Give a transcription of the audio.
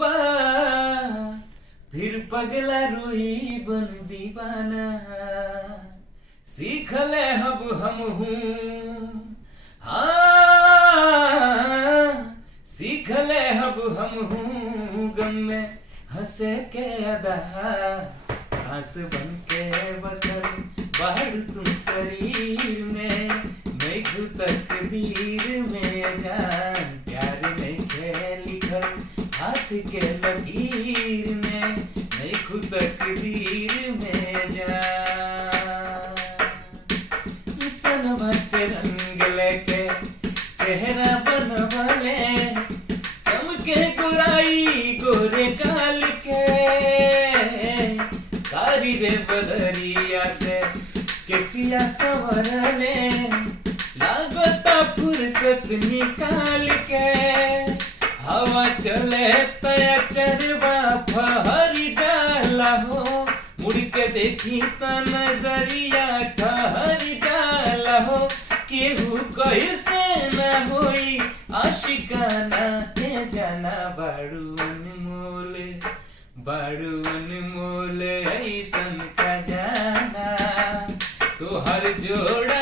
बा फिर पगला रोई बन दीवाना सीख ले हब हम हूँ हाँ सीख ले हब हम हूँ गम में हंसे के अदा सांस बन के बसल बाहर तुम शरीर में मैं तकदीर में जान प्यार में लिखल हाथ के लकीर में मैं तकदीर में जान सनवा से रंग लेके चेहरा बनवले चमके गुराई गोरे गाल के कारी रे बदरिया से केसिया संवरले लागता फुर्सत निकाल के हवा चले तया चरवा फहर जाला हो मुड़ के देखी त नजरिया ठहर जाला हो केहू कैसे न होई आशिकाना के जाना बाड़ू अनमोल ऐसन का जाना तो हर जोड़ा